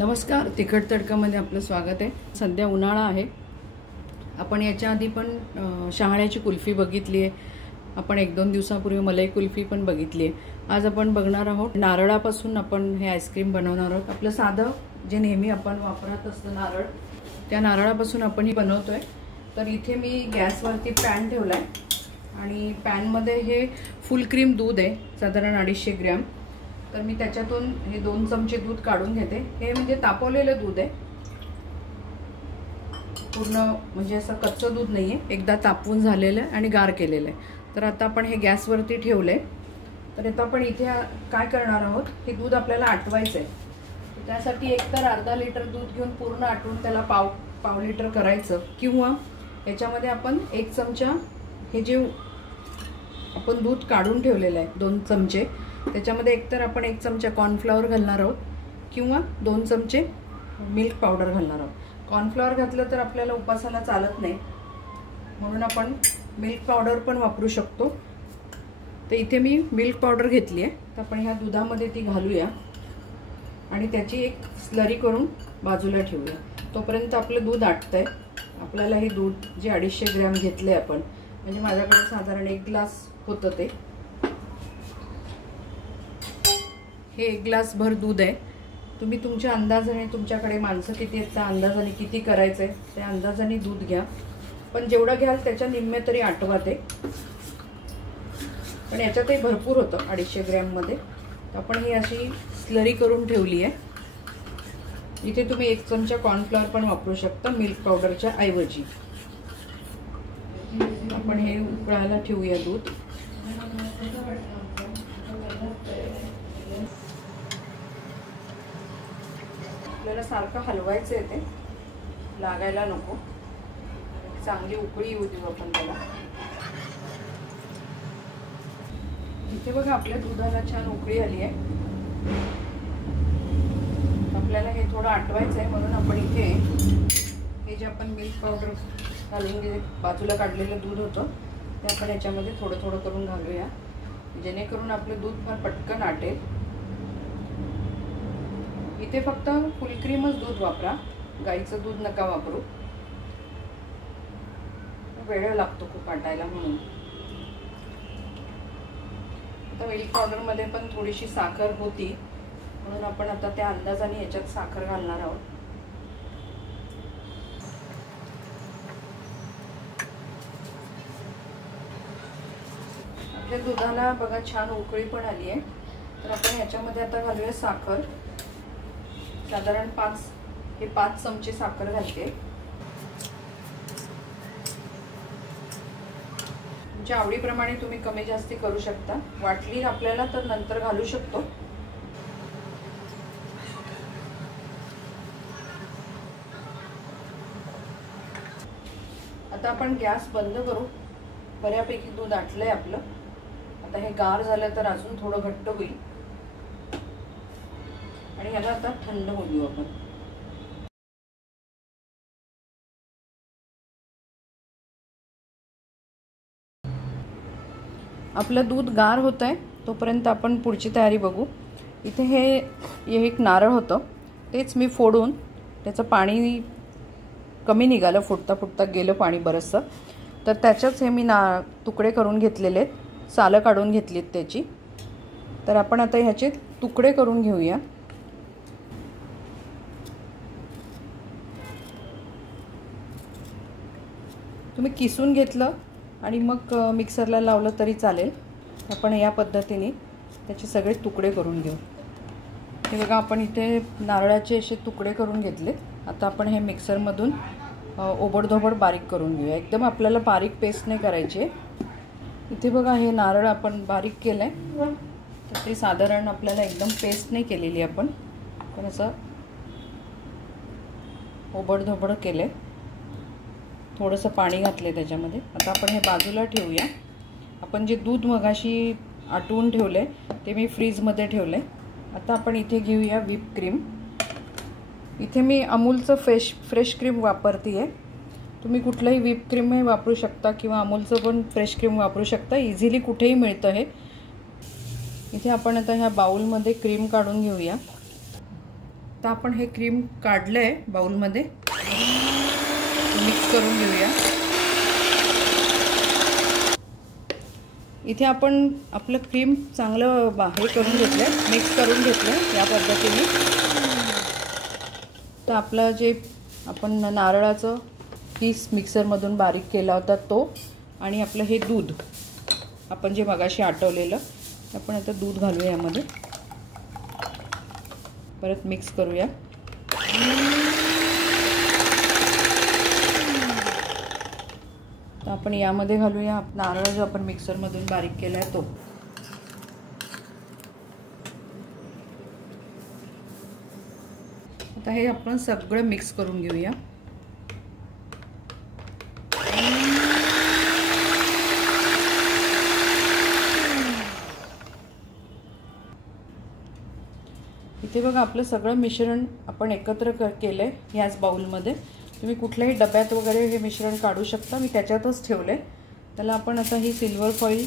नमस्कार, तिखट तडकामध्ये आपलं स्वागत आहे। सध्या उन्हाळा आहे। आपण याच्या आधी पण शहाळ्याची कुल्फी बघितली आहे। आपण 1-2 दिवसांपूर्वी मलाई कुल्फी पण बघितली आहे। आज आपण बघणार आहोत नारळापासून आपण हे आईस्क्रीम बनवणार आहोत। आपलं साधं जे नेहमी आपण वापरत असतो नारळ, त्या नारळापासून आपण ही बनवतोय। तर इथे मी गॅसवरती पॅन ठेवलाय आणि पॅनमध्ये हे फुल क्रीम दूध आहे, साधारण 250 ग्रॅम। तर मी त्याच्यातून हे 2 चमचे दूध काढून घेते। हे म्हणजे तापवलेलं दूध आहे, पूर्ण म्हणजे असं कच्चं दूध नाहीये, एकदा तापवून झालेलं आणि गार केलेलं आहे। तर आता आपण हे गॅसवरती ठेवले। तर आता आपण इथे काय करणार आहोत, हे दूध आपल्याला आटवायचं आहे। त्यासाठी एकतर अर्धा लिटर दूध घेऊन पूर्ण आटवून त्याला पाव लिटर करायचं, किंवा याच्यामध्ये आपण 1 चमचा हे जे आपण दूध काढून ठेवलेलं आहे 2 चमचे, त्याच्यामध्ये एकतर आपण 1 चमचा कॉर्नफ्लॉवर घालणार आहोत किंवा 2 चमचे मिल्क पावडर घालणार आहोत। कॉर्नफ्लॉवर घातलं तर आपल्याला उपासाला चालत नाही, म्हणून आपण मिल्क पावडर पण वापरू शकतो। तर इथे मी मिल्क पावडर घेतली आहे। तर आपण ह्या दुधामध्ये ती घालूया आणि त्याची एक स्लरी करून बाजूला ठेवूया। तोपर्यंत आपलं दूध आटतंय। आपल्याला हे दूध जे 250 ग्रॅम घेतले आपण, म्हणजे माझ्याकडे साधारण 1 ग्लास होतं, ते हे 1 ग्लास भर दूध आहे। तुम्ही तुमच्या अंदाजाने, तुमच्याकडे माणसं किती आहेत त्या अंदाजाने किती करायचंय त्या अंदाजाने दूध घ्या, पण जेवढं घ्याल त्याच्या निम्मे तरी आटवा ते। पण याच्यातही भरपूर होतं 250 ग्रॅम मध्ये। आपण ही अशी स्लरी करून ठेवली आहे। इथे तुम्ही 1 चमचा कॉर्नफ्लॉवर पण वापरू शकता मिल्क पावडरच्या ऐवजी। आपण हे उकळायला ठेवूया दूध। आपल्याला सारखं हलवायचं आहे, ते लागायला नको। चांगली उकळी येऊ देऊ आपण त्याला। इथे बघा आपल्या दुधाला छान उकळी आली आहे। आपल्याला हे थोडं आटवायचं आहे, म्हणून आपण इथे हे जे आपण मिल्क पावडर घालून जे बाजूला काढलेलं दूध होतं ते आपण याच्यामध्ये थोडं थोडं करून घालूया, जेणेकरून आपलं दूध फार पटकन आटेल। इथे फक्त फुल क्रीमच दूध वापरा, गाईचं दूध नका वापरू, वेळ लागतो खूप आटायला म्हणून। आता मिल्क पावडर मध्ये पण थोडीशी साखर होती, म्हणून आपण आता त्या अंदाजाने याच्यात साखर घालणार आहोत। आपल्या दुधाला बघा छान उकळी पण आली आहे। तर आपण याच्यामध्ये आता घालूया साखर, साधारण 5 चमचे साखर घालते। तुमच्या आवडीप्रमाणे तुम्ही कमी जास्ती करू शकता, वाटली आपल्याला तर नंतर घालू शकतो। आता आपण गॅस बंद करू। बऱ्यापैकी दूध आटलंय आपलं। आता हे गार झालं तर अजून थोडं घट्ट होईल आणि याला आता थंड होऊ देऊ आपण। आपलं दूध गार होत आहे, तोपर्यंत आपण पुढची तयारी बघू। इथे हे एक नारळ होतं, तेच मी फोडून त्याचं पाणी कमी निघालं, फुटता फुटता गेलं पाणी बरंचसं। तर त्याच्याच हे मी तुकडे करून घेतलेले आहेत, सालं काढून घेतलीत त्याची। तर आपण आता ह्याचे तुकडे करून घेऊया। तुम्ही किसून घेतलं आणि मग मिक्सरला लावलं तरी चालेल। आपण या पद्धतीने त्याचे सगळे तुकडे करून घेऊ। हे बघा आपण इथे नारळाचे असे तुकडे करून घेतले। आता आपण हे मिक्सरमधून ओबडधोबड बारीक करून घेऊया। एकदम आपल्याला बारीक पेस्ट नाही करायची। इथे बघा हे नारळ आपण बारीक केलं आहे, तर ते साधारण आपल्याला एकदम पेस्ट नाही केलेली आपण, पण असं ओबडधोबड केलं आहे। थोडंसं पाणी घातले त्याच्यामध्ये। आता आपण हे बाजूला ठेवूया। आपण जे दूध मगाशी आटवून ठेवले ते मी फ्रीजमध्ये ठेवले। आता आपण इथे घेऊया व्हिप क्रीम। इथे मी अमूलचं फ्रेश क्रीम वापरते आहे। तुम्ही कुठलंही व्हिप क्रीम वापरू शकता किंवा अमूलचं पण फ्रेश क्रीम वापरू शकता, इझिली कुठेही मिळतं हे। इथे आपण आता ह्या बाउलमध्ये क्रीम काढून घेऊया। तर आपण हे क्रीम काढलंय बाउलमध्ये, मिक्स करून घेऊया। इथे आपण आपलं क्रीम चांगलं हे करून घेतलं, मिक्स करून घेतलं या पद्धतीने। तर आपलं जे आपण नारळाचं पीस मिक्सरमधून बारीक केला होता तो, आणि आपलं हे दूध आपण जे मगाशी आटवलेलं, आपण आता दूध घालूया यामध्ये, परत मिक्स करूया। तर आपण यामध्ये घालूया नारळ जो आपण मिक्सरमधून बारीक केला आहे तो। आता हे आपण सगळं मिक्स करून घेऊया। इथे बघा आपलं सगळं मिश्रण आपण एकत्र केलंय याच बाउलमध्ये। तुम्ही कुठल्याही डब्यात वगैरे हे मिश्रण काढू शकता, मी त्याच्यातच ठेवले। त्याला आपण आता ही सिल्वर फॉईल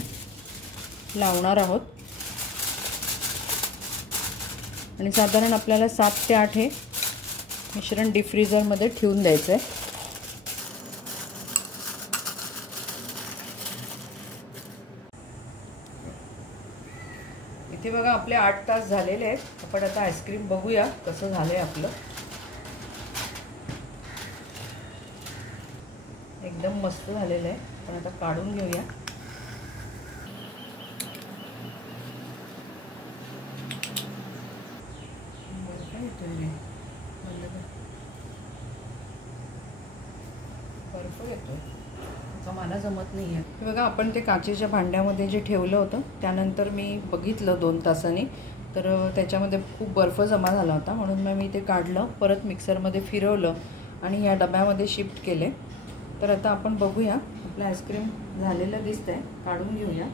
लावणार आहोत आणि साधारण आपल्याला 7 ते 8 हे मिश्रण डीप फ्रीजरमध्ये ठेवून द्यायचं आहे। इथे बघा आपले 8 तास झालेले आहेत। आपण आता आईस्क्रीम बघूया कसं झालंय आपलं। एकदम मस्त झालेलं आहे। आपण आता काढून घेऊया। बर्फ येतोय, मला जमत नाही आहे। बघा आपण ते काचेच्या भांड्यामध्ये जे ठेवलं होतं त्यानंतर मी बघितलं 2 तासांनी, तर त्याच्यामध्ये खूप बर्फ जमा झाला होता, म्हणून मग मी ते काढलं, परत मिक्सरमध्ये फिरवलं आणि या डब्यामध्ये शिफ्ट केले। तर आता आपण बघूया, आपलं आईस्क्रीम झालेलं दिसतंय, काढून घेऊया।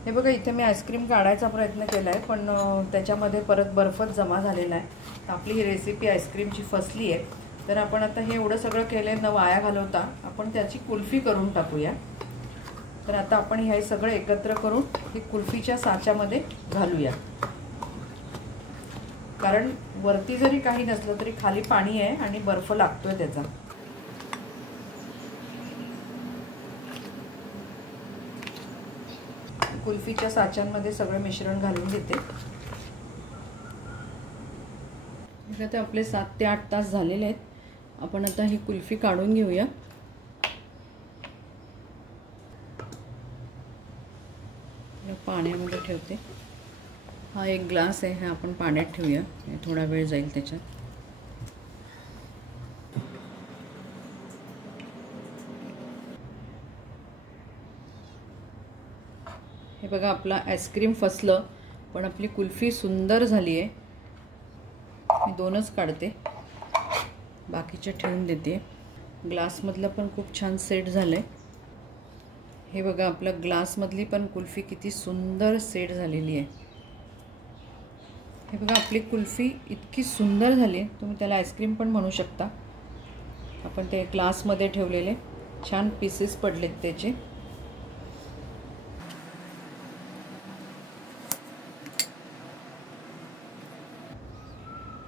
हे बघा इथे मी आईस्क्रीम काढायचा प्रयत्न केला आहे, पण त्याच्यामध्ये परत बर्फच जमा झालेला आहे। तर आपली ही रेसिपी आईस्क्रीमची फसली आहे। तर आपण आता हे एवढं सगळं केलं न वाया घालवता आपण त्याची कुल्फी करून टाकूया। तर आता आपण हे सगळं एकत्र करून ही कुल्फीच्या साच्यामध्ये घालूया, कारण वरती जरी काही नसलं तरी खाली पाणी आहे आणि बर्फ लागतोय त्याचा। कुल्फीच्या साच्यांमध्ये सगळं मिश्रण घालून घेते। आता आपले 7 ते 8 तास झालेले आहेत। आपण आता ही कुल्फी काढून घेऊया। पाण्यामध्ये ठेवते। हा एक ग्लास आहे, हा आपण पाण्यात ठेवूया, थोडा वेळ जाईल त्याच्यात। हे बघा आपला आईस्क्रीम फसलं, पण आपली कुल्फी सुंदर झाली आहे। मी 2च काढते, बाकीचे ठेवून देते। ग्लासमधलं पण खूप छान सेट झालंय। हे बघा आपलं ग्लासमधली पण कुल्फी किती सुंदर सेट झालेली आहे। हे बघा आपली कुल्फी इतकी सुंदर झाली आहे, तुम्ही त्याला आईस्क्रीम पण म्हणू शकता। आपण ते ग्लासमध्ये ठेवलेले छान पीसेस पडलेत त्याचे।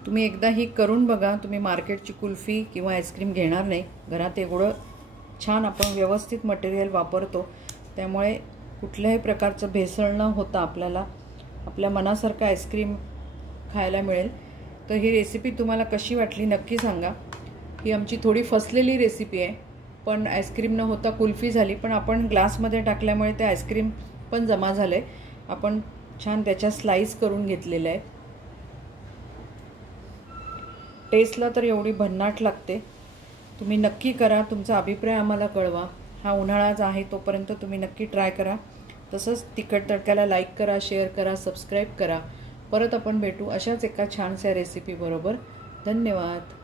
तुम्ही एकदा ही करून बघा, तुम्ही मार्केटची कुल्फी किंवा आईस्क्रीम घेणार नाही। घरात एवढं छान आपण व्यवस्थित मटेरियल वापरतो, त्यामुळे कुठल्याही प्रकारचं भेसळ न होता आपल्याला आपल्या मनासारखं आईस्क्रीम खायला मिळेल। तर ही रेसिपी तुम्हाला कशी वाटली नक्की सांगा। ही आमची थोडी फसलेली रेसिपी आहे, पण आईस्क्रीम न होता कुल्फी झाली, पण आपण ग्लासमध्ये टाकल्यामुळे ते आईस्क्रीम पण जमा झाले। आपण छान त्याच्या स्लाइस करून घेतलेल्या आहेत। टेस्टला तर एवढी भन्नाट लागते। तुम्ही नक्की करा, तुमचा अभिप्राय आम्हाला कळवा। हा उन्हाळा आहे तोपर्यंत तुम्ही नक्की ट्राय करा। तसंच तिखट तडक्याला लाईक करा, शेअर करा, सबस्क्राईब करा। परत आपण भेटू अशाच एका छानशा रेसिपी बरोबर। धन्यवाद।